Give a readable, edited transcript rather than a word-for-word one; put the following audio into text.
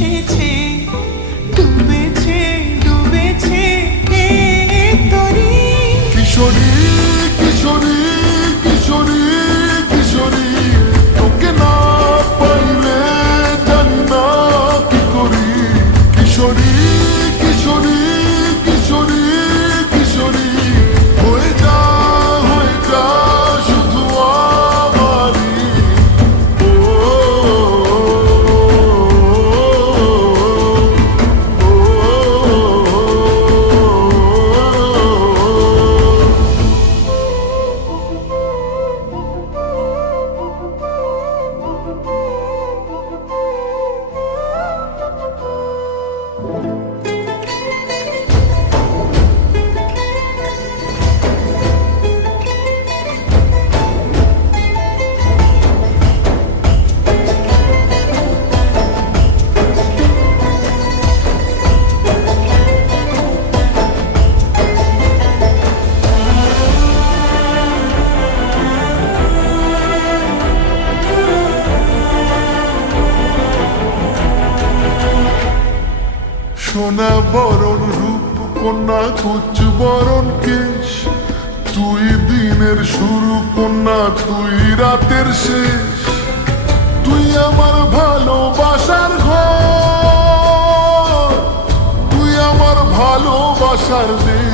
এসেছে, ডুবেছে ডুবেছে এই তরি। কিশোরী কিশোরী কিশোরী কিশোরী, তোকে না পাইলে জানি না কি করি। কিশোরী কিশোরী কিশোরী কিশোরী, হয়ে যা শুধু আমারই। ও, সোনা বরণ রূপ কন্যা কুচ বরণ কেশ, তুই দিনের শুরু কন্যা তুই রাতের শেষ। তুই আমার ভালোবাসার ঘর, তুই আমার ভালোবাসার দেশ।